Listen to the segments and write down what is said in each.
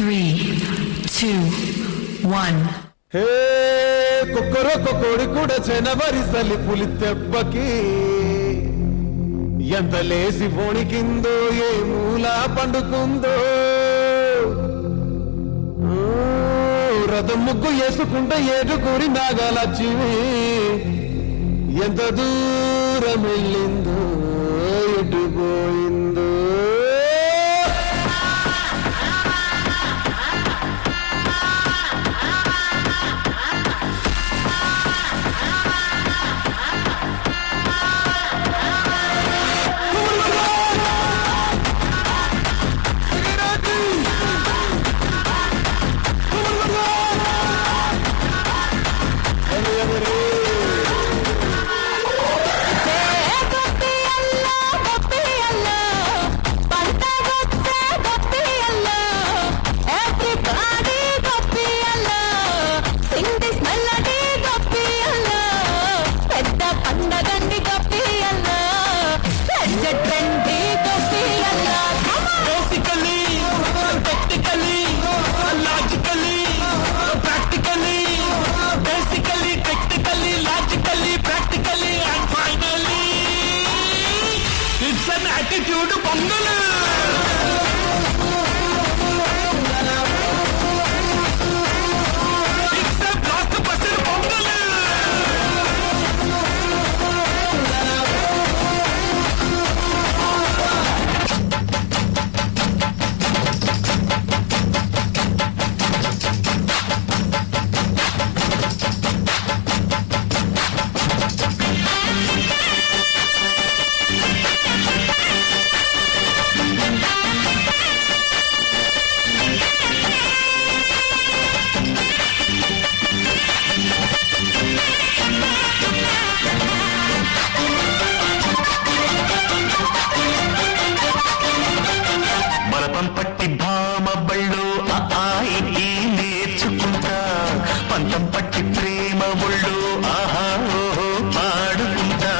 3, 2, 1. హే కుక్కరొక్క కోడి కూడా జనవరి సలి పులి దెబ్బకి ఎంత లేసి పోణికిందో ఏ మూల పండుకుందో రథం ముగ్గు వేసుకుంటే ఏడుగురి నాగలచ్చివి ఎంత దూరం వెళ్ళిందో ఎటుపోయిందో attitude పొంగల్ పట్టి భామ బళ్ళు ఆయి నేర్చుకుంటా పంతం పట్టి ప్రేమ ఒళ్ళు ఆహా ఓహో పాడుకుంటా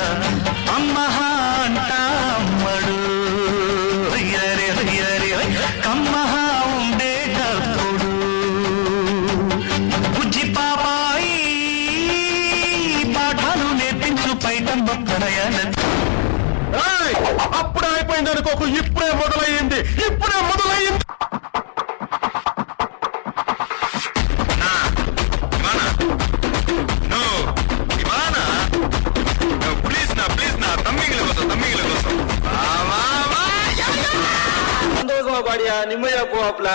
అమ్మహా అంట అమ్మడు కమ్మహా ఉండేటప్పుడు బుజ్జి పాపాయి పాఠాలు నేర్పించు పైటం ప్రణయాల అప్పుడే అయిపోయింది అనుకోకు ఇప్పుడే మొదలయ్యింది பாடியா நிம்மதியா போவாப்ல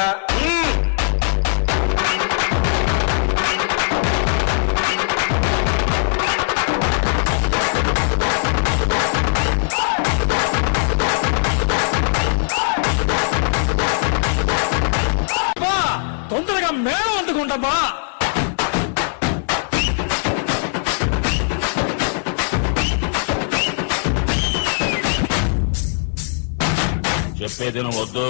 తొందరగా మేళం అందుకుంటామా చెప్పేది వద్దు